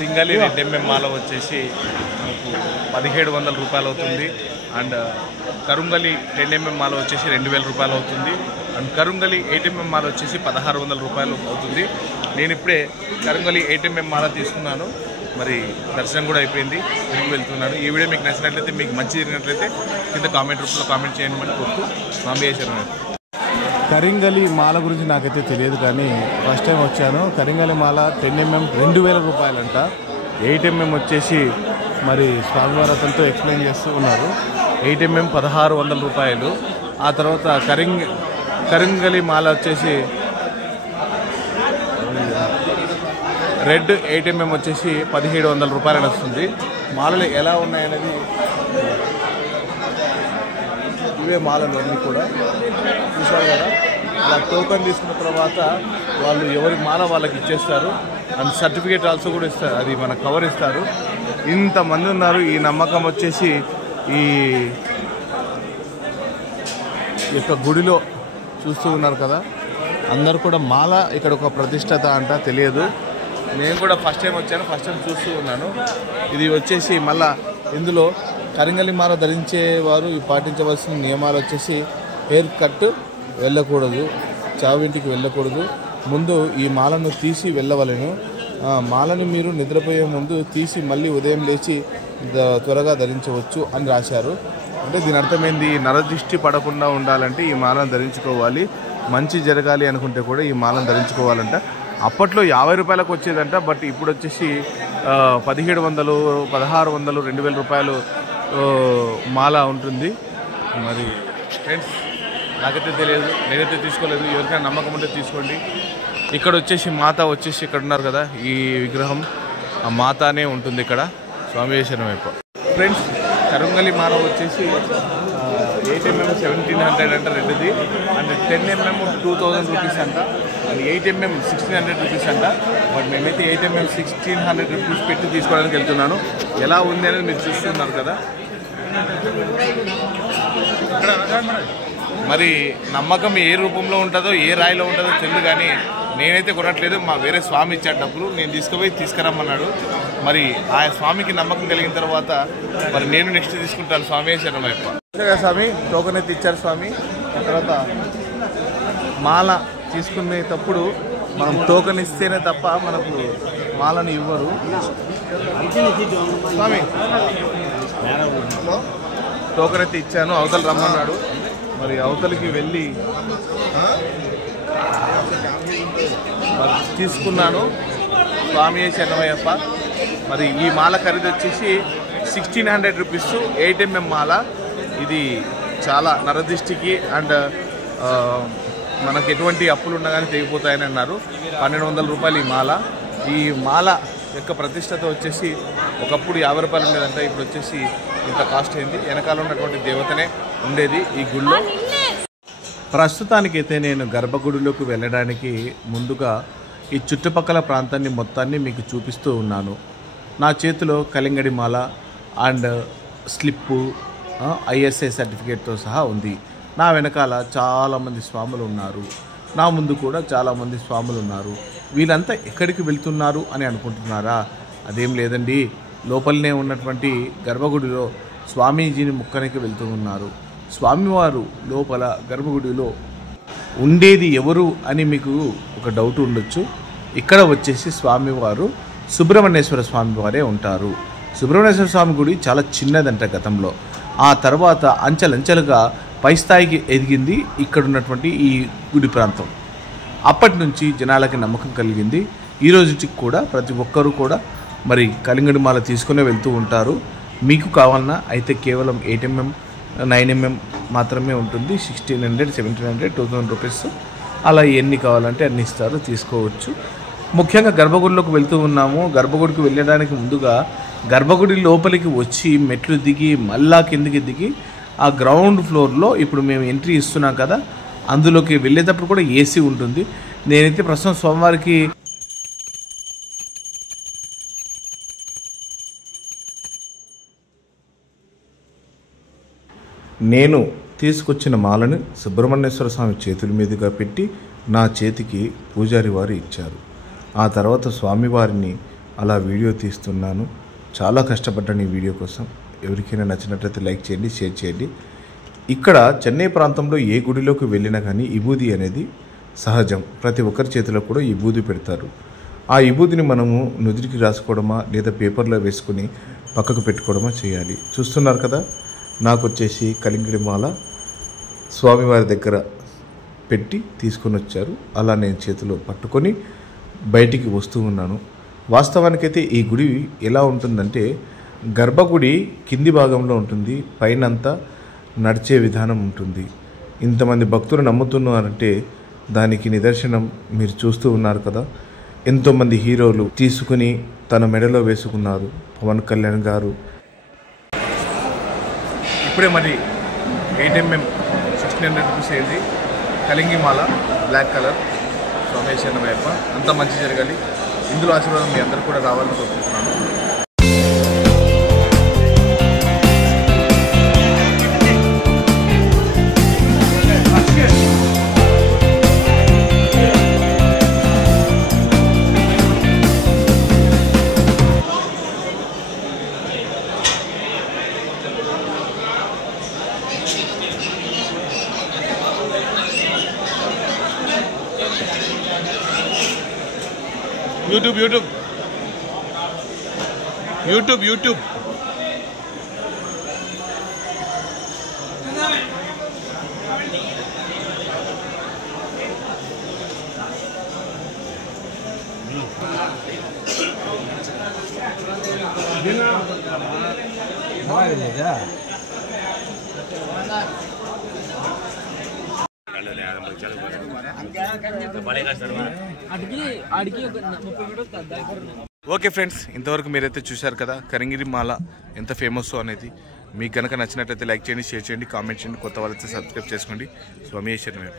సింగలి 2mm మాల వచ్చేసి మనకు 1700 రూపాయలు అవుతుంది. అండ్ కరుంగలి 10mm మాల వచ్చేసి 2000 రూపాయలు అవుతుంది. అండ్ కరుంగలి 8mm మాల వచ్చేసి 1600 రూపాయలు అవుతుంది. నేను ఇప్పుడే కరుంగలి 8mm మాల తీసుకున్నాను. మరి దర్శనం కూడా అయిపోయింది, తిరిగి వెళ్తున్నాను. ఈ వీడియో మీకు నచ్చినట్లయితే, మీకు మంచి జరిగినట్లయితే కింద కామెంట్ రూపంలో కామెంట్ చేయండి. మనం కోరుతూ స్వామి శరణం. కరింగలి మాల గురించి నాకైతే తెలియదు, కానీ ఫస్ట్ టైం వచ్చాను. కరింగలి మాల 10mm 2000 రూపాయలంట. 8mm వచ్చేసి మరి స్వామివారి అతనితో ఎక్స్ప్లెయిన్ చేస్తూ ఉన్నారు. 8mm 1600 రూపాయలు. ఆ తర్వాత కరింగలి మాల వచ్చేసి రెడ్ 8mm వచ్చేసి 1700 రూపాయలు వస్తుంది. మాలలు ఎలా ఉన్నాయనేది, ఇవే మాలలు అన్నీ కూడా చూసారు కదా. అలా టోకన్ తీసుకున్న తర్వాత వాళ్ళు ఎవరి మాల వాళ్ళకి ఇచ్చేస్తారు. అండ్ సర్టిఫికేట్ ఆల్సో కూడా ఇస్తారు, అది మన కవర్ ఇస్తారు. ఇంతమంది ఉన్నారు. ఈ నమ్మకం వచ్చేసి ఈ యొక్క గుడిలో చూస్తూ ఉన్నారు కదా, అందరు కూడా మాల ఇక్కడ ఒక ప్రతిష్టత అంట, తెలియదు. నేను కూడా ఫస్ట్ టైం వచ్చాను, ఫస్ట్ టైం చూస్తూ ఉన్నాను. ఇది వచ్చేసి మళ్ళా ఇందులో కరింగలి మాల ధరించే వారు పాటించవలసిన నియమాలు వచ్చేసి హెయిర్ కట్ వెళ్ళకూడదు, చావింటికి వెళ్ళకూడదు, ముందు ఈ మాలను తీసి వెళ్ళవలను. మాలను మీరు నిద్రపోయే ముందు తీసి మళ్ళీ ఉదయం లేచి త్వరగా ధరించవచ్చు అని రాశారు. అంటే దీని అర్థమైంది, నరదృష్టి పడకుండా ఉండాలంటే ఈ మాలను ధరించుకోవాలి. మంచి జరగాలి అనుకుంటే కూడా ఈ మాలను ధరించుకోవాలంట. అప్పట్లో 50 రూపాయలకు వచ్చేదంట, బట్ ఇప్పుడు వచ్చేసి 1700, 1600, 2000 రూపాయలు మాల ఉంటుంది. మరి ఫ్రెండ్స్ నాకైతే తెలియదు, నేనైతే తీసుకోలేదు. ఎవరికైనా నమ్మకం ఉంటే తీసుకోండి. ఇక్కడ వచ్చేసి మాత వచ్చేసి ఇక్కడ ఉన్నారు కదా, ఈ విగ్రహం ఆ మాతానే ఉంటుంది ఇక్కడ. స్వామి శరణం వైపు. ఫ్రెండ్స్ కరుంగలి మాల వచ్చేసి 8mm 1700 అంట రెడ్ది. అండ్ 10mm 2000 రూపీస్ అంట. అండ్ 8mm 1600 రూపీస్ అంట. బట్ మేమైతే 8mm 1600 రూపీస్ పెట్టి తీసుకోవడానికి వెళ్తున్నాను. ఎలా ఉంది అనేది మీరు చూస్తున్నారు కదా. మరి నమ్మకం ఏ రూపంలో ఉంటుందో, ఏ రాయిలో ఉంటుందో తెలియదు, కానీ నేనైతే కొనట్లేదు. మా వేరే స్వామి ఇచ్చాడు డబ్బులు, నేను తీసుకుపోయి తీసుకురమ్మన్నాడు. మరి ఆ స్వామికి నమ్మకం కలిగిన తర్వాత మరి నేను నెక్స్ట్ తీసుకుంటాను. స్వామి శరణం వైపు. స్వామి టోకెన్ అయితే ఇచ్చారు స్వామి. ఆ తర్వాత మాల తీసుకునేటప్పుడు మనం టోకెన్ ఇస్తేనే తప్ప మనకు మాలను ఇవ్వరు. స్వామి టోకెన్ అయితే ఇచ్చాను, అవతల రమ్మన్నాడు. మరి అవతలికి వెళ్ళి తీసుకున్నాను. స్వామి శరణమయ్యప్ప. మరి ఈ మాల ఖరీదు వచ్చేసి 1600 రూపీస్. 8mm మాల. ఇది చాలా నరదృష్టికి అండ్ మనకు ఎటువంటి అప్పులు ఉన్నా కానీ తెగిపోతాయని అన్నారు. 1200 రూపాయలు ఈ మాల. ఈ మాల యొక్క ప్రతిష్టత వచ్చేసి ఒకప్పుడు 50 రూపాయలు ఉండేదంట, ఇప్పుడు వచ్చేసి ఇంత కాస్ట్ అయింది. వెనకాల ఉన్నటువంటి దేవతనే ఉండేది ఈ గుడిలో. ప్రస్తుతానికైతే నేను గర్భగుడిలోకి వెళ్ళడానికి ముందుగా ఈ చుట్టుపక్కల ప్రాంతాన్ని మొత్తాన్ని మీకు చూపిస్తూ ఉన్నాను. నా చేతిలో కలింగడి మాల అండ్ స్లిప్పు, ISI సర్టిఫికేట్తో సహా ఉంది. నా వెనకాల చాలామంది స్వాములు ఉన్నారు, నా ముందు కూడా చాలామంది స్వాములు ఉన్నారు. వీళ్ళంతా ఎక్కడికి వెళ్తున్నారు అని అనుకుంటున్నారా? అదేం లేదండి, లోపలనే ఉన్నటువంటి గర్భగుడిలో స్వామీజీని ముక్కనికి వెళ్తూ ఉన్నారు. స్వామివారు లోపల గర్భగుడిలో ఉండేది ఎవరు అని మీకు ఒక డౌట్ ఉండొచ్చు. ఇక్కడ వచ్చేసి స్వామివారు సుబ్రహ్మణ్యేశ్వర స్వామి వారే ఉంటారు. సుబ్రహ్మణ్యేశ్వర స్వామి గుడి చాలా చిన్నదంట గతంలో. ఆ తర్వాత అంచెలంచెలుగా పై స్థాయికి ఎదిగింది ఇక్కడ ఉన్నటువంటి ఈ గుడి ప్రాంతం. అప్పటి నుంచి జనాలకి నమ్మకం కలిగింది. ఈ రోజుకి కూడా ప్రతి ఒక్కరూ కూడా మరి కలింగడి మాల తీసుకునే వెళ్తూ ఉంటారు. మీకు కావాలన్నా అయితే కేవలం 8mm 9mm మాత్రమే ఉంటుంది. 1600, 1700, 2000 రూపీస్ అలా ఎన్ని కావాలంటే అన్ని ఇస్తారు, తీసుకోవచ్చు. ముఖ్యంగా గర్భగుడిలోకి వెళ్తూ ఉన్నాము. గర్భగుడికి వెళ్ళడానికి ముందుగా గర్భగుడి లోపలికి వచ్చి మెట్లు దిగి మళ్ళా కిందికి దిగి ఆ గ్రౌండ్ ఫ్లోర్లో ఇప్పుడు మేము ఎంట్రీ ఇస్తున్నాం కదా, అందులోకి వెళ్ళేటప్పుడు కూడా ఏసీ ఉంటుంది. నేనైతే ప్రస్తుతం సోమవారికి నేను తీసుకొచ్చిన మాలను సుబ్రహ్మణ్యేశ్వర స్వామి చేతుల మీదుగా పెట్టి నా చేతికి పూజారి వారు ఇచ్చారు. ఆ తర్వాత స్వామివారిని అలా వీడియో తీస్తున్నాను. చాలా కష్టపడ్డాను ఈ వీడియో కోసం. ఎవరికైనా నచ్చినట్లయితే లైక్ చేయండి, షేర్ చేయండి. ఇక్కడ చెన్నై ప్రాంతంలో ఏ గుడిలోకి వెళ్ళినా కానీ విభూది అనేది సహజం. ప్రతి ఒక్కరి చేతిలో కూడా విభూది పెడతారు. ఆ విభూదిని మనము నుదురికి రాసుకోవడమా లేదా పేపర్లో వేసుకుని పక్కకు పెట్టుకోవడమా చేయాలి. చూస్తున్నారు కదా, నాకు వచ్చేసి కలింగడి మాల స్వామివారి దగ్గర పెట్టి తీసుకొని వచ్చారు. అలా నేను చేతిలో పట్టుకొని బయటికి వస్తూ ఉన్నాను. వాస్తవానికైతే ఈ గుడి ఎలా ఉంటుందంటే గర్భగుడి కింది భాగంలో ఉంటుంది, పైనంతా నడిచే విధానం ఉంటుంది. ఇంతమంది భక్తులు నమ్ముతున్నారంటే దానికి నిదర్శనం మీరు చూస్తూ ఉన్నారు కదా. ఎంతోమంది హీరోలు తీసుకుని తన మెడలో వేసుకున్నారు. పవన్ కళ్యాణ్ గారు ఇప్పుడే మరి 8mm 1600 రూపీస్ అయింది. కలింగి మాల బ్లాక్ కలర్. స్వామి శరణమయ్యప్ప. అంతా మంచి జరగాలి. ఇందులో ఆశీర్వాదం మీ అందరూ కూడా రావాలని కోరుకుంటున్నాను. యూట్యూబ్ ఓకే ఫ్రెండ్స్, ఇంతవరకు మీరైతే చూశారు కదా కలింగడి మాల ఎంత ఫేమస్ అనేది. మీకు కనుక నచ్చినట్లయితే లైక్ చేయండి, షేర్ చేయండి, కామెంట్ చేయండి. కొత్త వాళ్ళైతే సబ్స్క్రైబ్ చేసుకోండి. స్వామి శరణమయ్యప్ప.